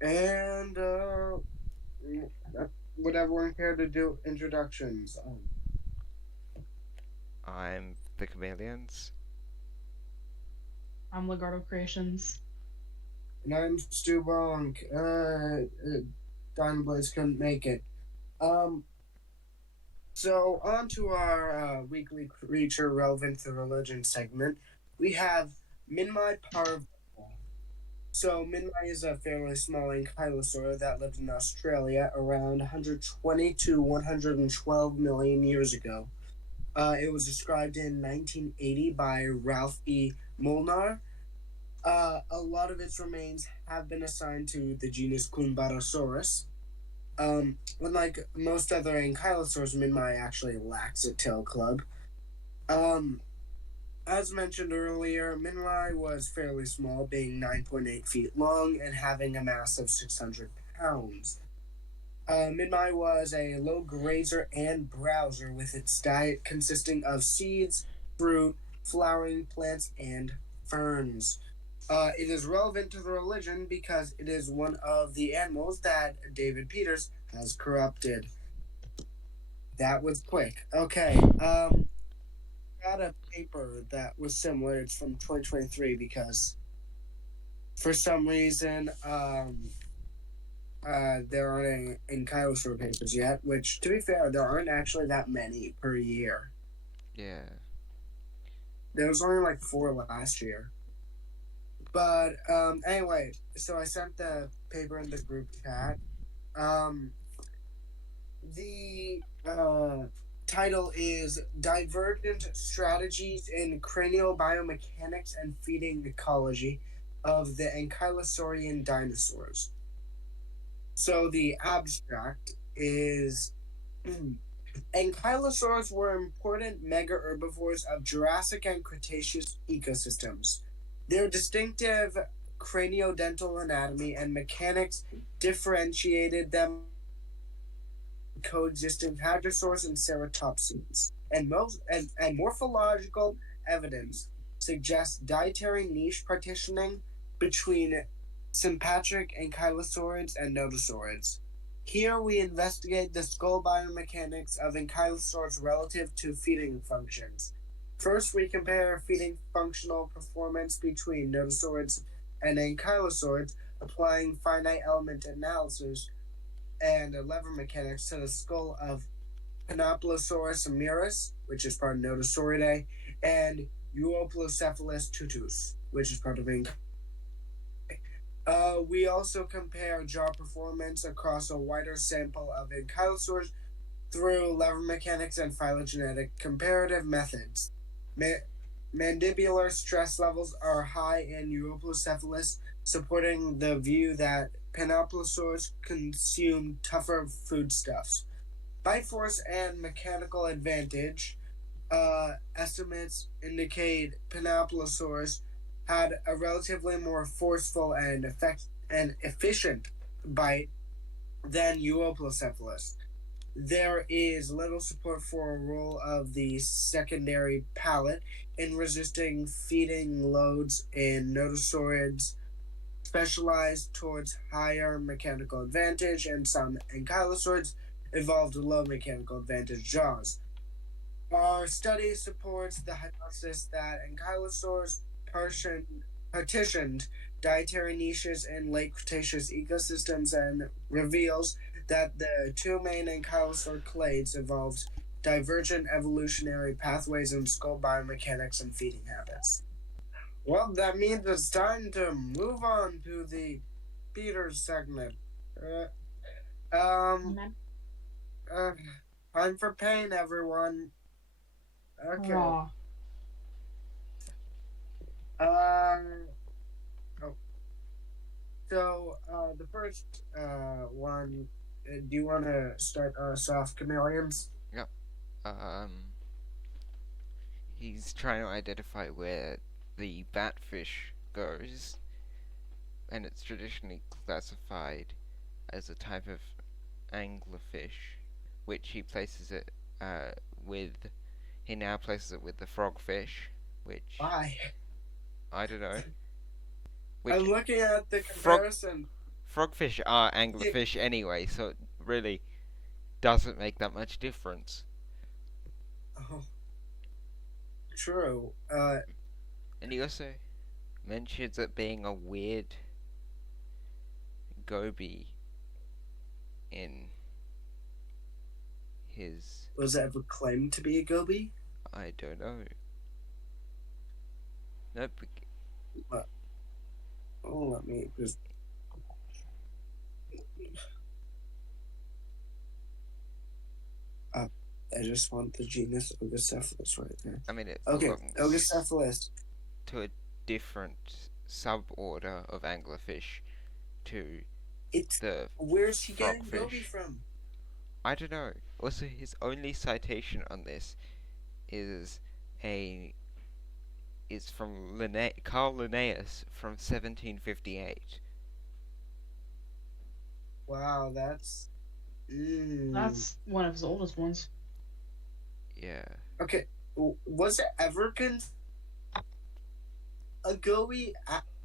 And would everyone care to do introductions? I'm the Chameleons. I'm Legardo Creations. And I'm Stu Bonk. Diamond Blaze couldn't make it. Um, so on to our weekly creature relevant to religion segment. We have Minmai Parv. So Minmai is a fairly small ankylosaur that lived in Australia around 120 to 112 million years ago. It was described in 1980 by Ralph E. Molnar. A lot of its remains have been assigned to the genus Cumbarosaurus. Unlike most other ankylosaurs, Minmai actually lacks a tail club. Um, as mentioned earlier, Minmai was fairly small, being 9.8 feet long and having a mass of 600 pounds. Minmai was a low grazer and browser, with its diet consisting of seeds, fruit, flowering plants, and ferns. It is relevant to the religion because it is one of the animals that David Peters has corrupted. That was quick. Okay. Got a paper that was similar. It's from 2023 because for some reason there aren't any Ankylosaur papers yet. Which, to be fair, there aren't actually that many per year. Yeah. There was only like 4 last year. But anyway, so I sent the paper in the group chat. Um, the title is Divergent Strategies in Cranial Biomechanics and Feeding Ecology of the Ankylosaurian Dinosaurs. So the abstract is Ankylosaurs were important mega herbivores of Jurassic and Cretaceous ecosystems. Their distinctive craniodental anatomy and mechanics differentiated them from coexisting hadrosaurs and ceratopsians. And morphological evidence suggests dietary niche partitioning between sympatric ankylosaurids and nodosaurids. Here we investigate the skull biomechanics of ankylosaurs relative to feeding functions. First, we compare feeding functional performance between nodosaurids and ankylosaurids, applying finite element analysis and lever mechanics to the skull of Panoplosaurus mirus, which is part of Nodosauridae, and Euoplocephalus tutus, which is part of Ankylosauridae. We also compare jaw performance across a wider sample of ankylosaurs through lever mechanics and phylogenetic comparative methods. Ma- Mandibular stress levels are high in Euoplocephalus, supporting the view that Panoplosaurs consume tougher foodstuffs. Bite force and mechanical advantage estimates indicate Panoplosaurus had a relatively more forceful and efficient bite than Euoplocephalus. There is little support for a role of the secondary palate in resisting feeding loads in nodosaurids specialized towards higher mechanical advantage, and some ankylosaurs evolved low mechanical advantage jaws. Our study supports the hypothesis that ankylosaurs partitioned dietary niches in late Cretaceous ecosystems and reveals that the two main ankylosaur clades evolved divergent evolutionary pathways in skull biomechanics and feeding habits. Well, that means it's time to move on to the Peters segment. Uh, um, Amen. uh, Time for pain, everyone. Okay. Raw. Um. Oh, the first one. Do you want to start us off, chameleons? Yep. Um, he's trying to identify where the batfish goes, and it's traditionally classified as a type of anglerfish, which he places it with. He now places it with the frogfish, which Why? I don't know. I'm Which looking at the frog comparison. frogfish are anglerfish anyway, so it really doesn't make that much difference. Oh, true. And he also mentions it being a weird goby in his... Was it ever claimed to be a goby? I don't know. Nope. Oh, let me just. I just want the genus Ogocephalus right there. I mean, it Okay, belongs Ogocephalus. to a different suborder of anglerfish to It's the where's he getting frogfish. goby from? I don't know. Also, his only citation on this is from Carl Linnaeus from 1758. Wow, that's. That's one of his oldest ones. Yeah. Okay, was it ever a goby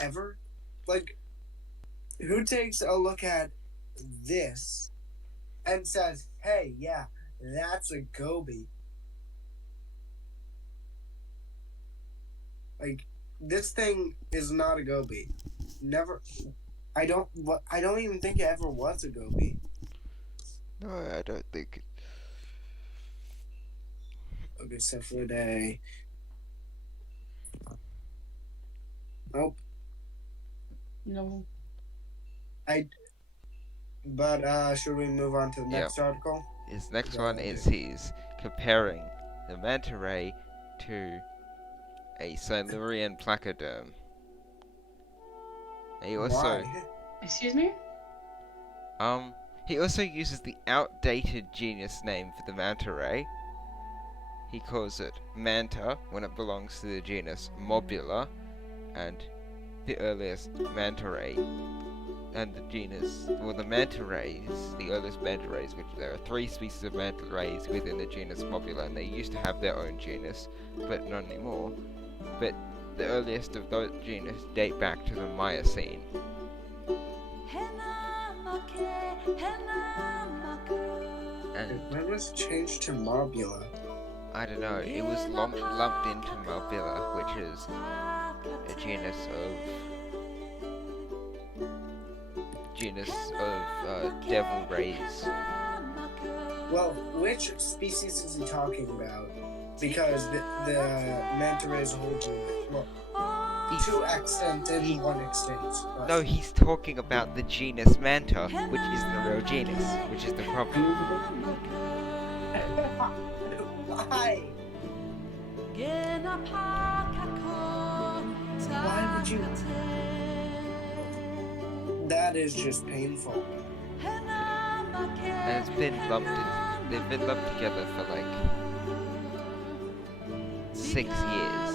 ever? Like, who takes a look at this and says, "Hey, yeah, that's a goby"? Like, this thing is not a goby. Never. I don't even think it ever was a goby. No, I don't think. Ogocephalidae. Nope. No. But should we move on to the next article? His next Go one ahead. is he's comparing the manta ray to a Silurian placoderm. He also Why? Excuse me? he also uses the outdated genus name for the manta ray. He calls it manta when it belongs to the genus Mobula, and the earliest manta ray and the genus, well, the manta rays, the earliest manta rays, which there are 3 species of manta rays within the genus Mobula, and they used to have their own genus, but not anymore. But the earliest of those genus date back to the Miocene. And When was it changed to Mobula? I don't know, it was lumped into Mobula, which is a genus of devil rays. Well, which species is he talking about? Because the manta ray is a whole genus. Well, 2 extant and 1 extinct. No, he's talking about the genus Manta, which isn't a real genus, which is the problem. Why? Why would you? That is just painful. And it's been they've been lumped together for like 6 years.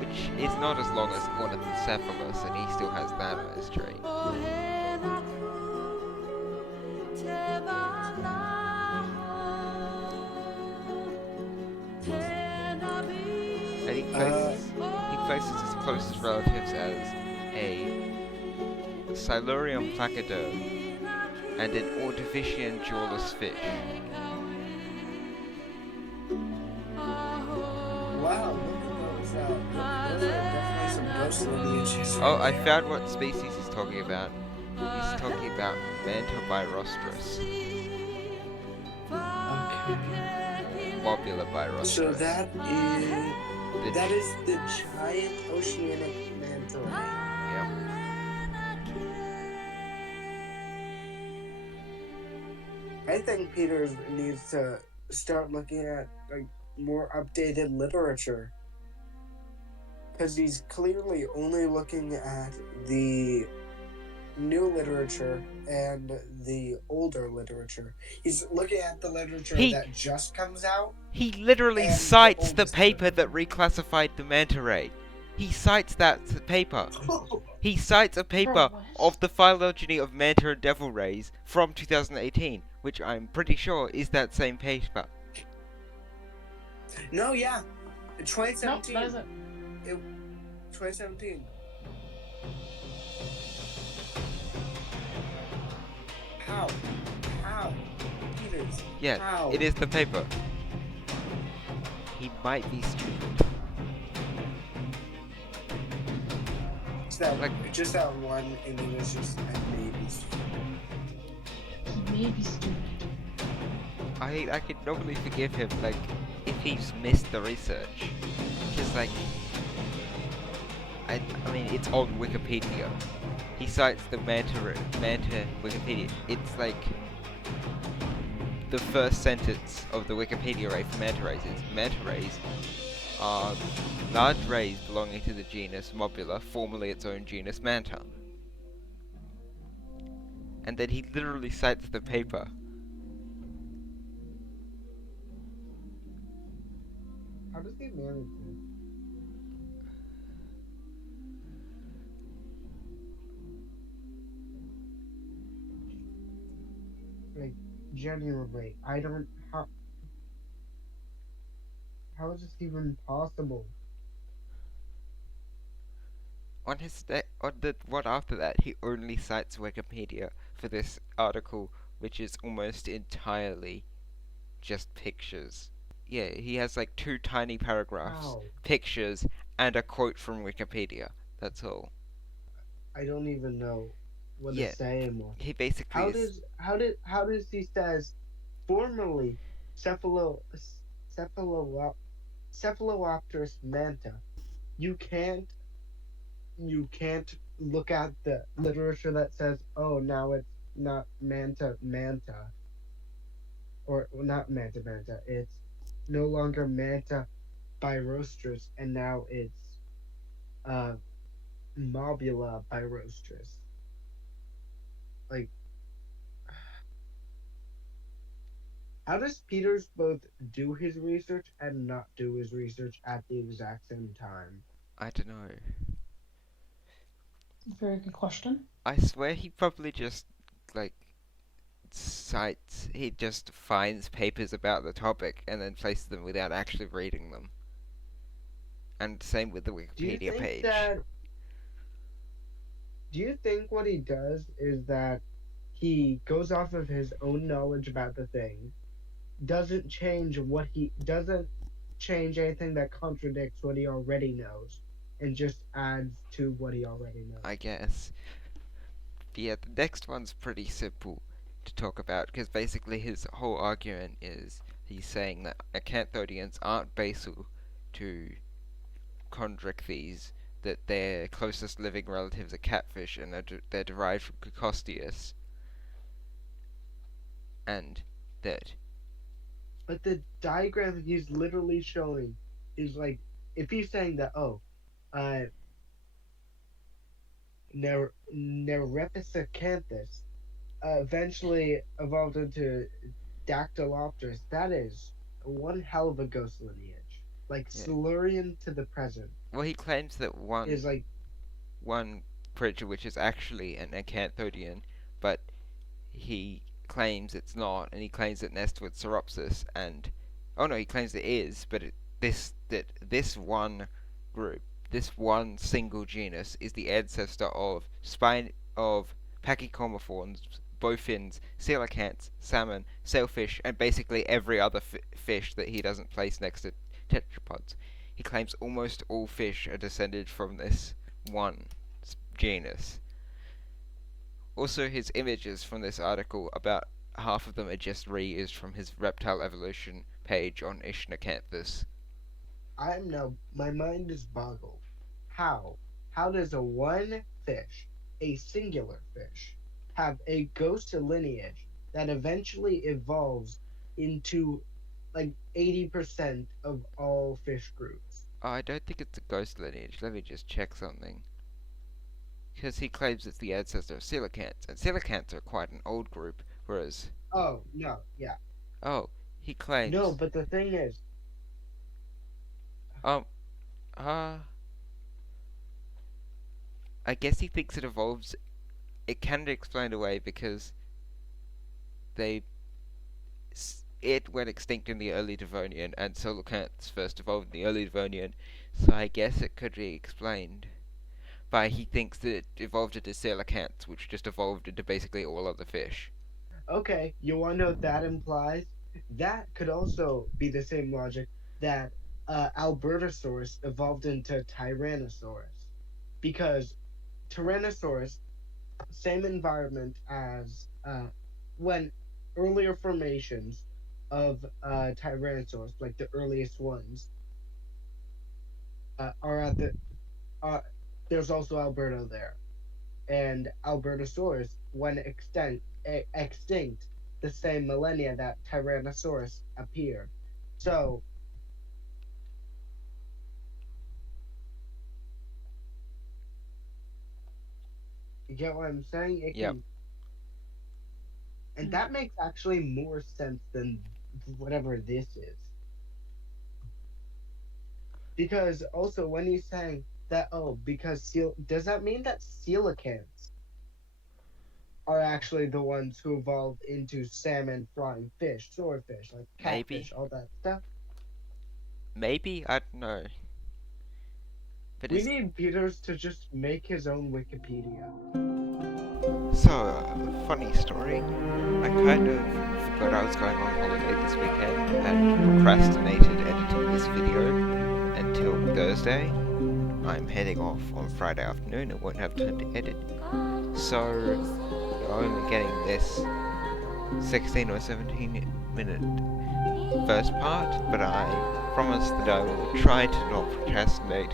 Which is not as long as Ornithocephalus, and he still has that on his tree. And he places his closest relatives as a Silurian placoderm and an Ordovician jawless fish. Wow, look at those. Those are definitely some ghost lineages. Oh, I found what species he's talking about. He's talking about Mantobirostris. Okay. Mobula birostris. So that is the giant oceanic manta ray. Yep. I think Peters needs to start looking at like more updated literature, because he's clearly only looking at the new literature and the older literature. He's looking at the literature that just comes out. He literally and cites the oldest paper that reclassified the manta ray. He cites that paper. He cites a paper of the phylogeny of manta and devil rays from 2018, which I'm pretty sure is that same paper. No, yeah. 2017. No, that isn't. 2017. is. Yeah, How? it is the paper. He might be stupid. Just that one, and it was just babies. He may be stupid. I could normally forgive him, like, if he's missed the research. Because, like, I mean, it's on Wikipedia. He cites the manta Wikipedia. It's like the first sentence of the Wikipedia array for manta rays is manta rays are large rays belonging to the genus Mobula, formerly its own genus Manta. And then he literally cites the paper. How does he manage it? Like, genuinely, I don't. How is this even possible? On his on the one after that, he only cites Wikipedia for this article, which is almost entirely just pictures. Yeah, he has like 2 tiny paragraphs, How? pictures, and a quote from Wikipedia. That's all. I don't even know what Yeah, to say anymore. he basically is. How does he says formerly cephalopterus manta? You can't look at the literature that says, oh, now it's not manta, or not manta, it's no longer manta birostris, and now it's uh mobula birostris. Like, how does Peters both do his research and not do his research at the exact same time? I don't know. Very good question. I swear he probably just like he just finds papers about the topic and then places them without actually reading them. And same with the Wikipedia page. Do you think what he does is that he goes off of his own knowledge about the thing, doesn't change anything that contradicts what he already knows, and just adds to what he already knows? I guess. But yeah, the next one's pretty simple to talk about because basically his whole argument is he's saying that acanthodians aren't basal to chondrichthyes, that their closest living relatives are catfish and they're derived from Cacosteus, and that. But the diagram he's literally showing is like, if he's saying that, Nerepisacanthus eventually evolved into Dactylopterus, that is one hell of a ghost lineage. Like, Yeah. Silurian to the present. Well, he claims that Is like one creature which is actually an acanthodian, but he claims it's not, and he claims it nests with Sauropsis, and he claims it is, but this one group, this one single genus, is the ancestor of pachycomophorns, bowfins, coelacanths, salmon, sailfish, and basically every other fish that he doesn't place next to tetrapods. He claims almost all fish are descended from this one genus. Also, his images from this article, about half of them are just reused from his reptile evolution page on Ischnacanthus. my mind is boggled. How does one fish, a singular fish, have a ghost lineage that eventually evolves into like 80% of all fish groups? Oh, I don't think it's a ghost lineage. Let me just check something. Because he claims it's the ancestor of coelacanths, and coelacanths are quite an old group, whereas... Oh, no, yeah. Oh, he claims... No, but the thing is... I guess he thinks it evolves... It can be explained away because it went extinct in the early Devonian, and coelacanths first evolved in the early Devonian, so I guess it could be explained. But he thinks that it evolved into coelacanths, which just evolved into basically all other fish. Okay, you want to know what that implies? That could also be the same logic that Albertosaurus evolved into Tyrannosaurus. Because Tyrannosaurus, same environment as when earlier formations of Tyrannosaurus, like the earliest ones, are at the. Uh, there's also Alberto there. And Albertosaurus went extinct the same millennia that Tyrannosaurus appeared. So, you get what I'm saying? It Yep. can, and that makes actually more sense than whatever this is. Because also, when you're saying that, oh, because does that mean that coelacanths are actually the ones who evolved into salmon, flying fish, swordfish, like catfish, Maybe. all that stuff? Maybe? I don't know. But We it's... need Peters to just make his own Wikipedia. So, funny story. I kind of forgot I was going on holiday this weekend and procrastinated editing this video until Thursday. I'm heading off on Friday afternoon and won't have time to edit. So, you're only getting this 16 or 17 minute first part, but I promise that I will try to not procrastinate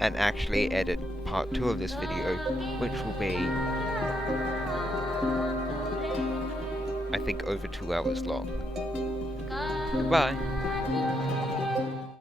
and actually edit part 2 of this video, which will be, I think, over 2 hours long. Goodbye.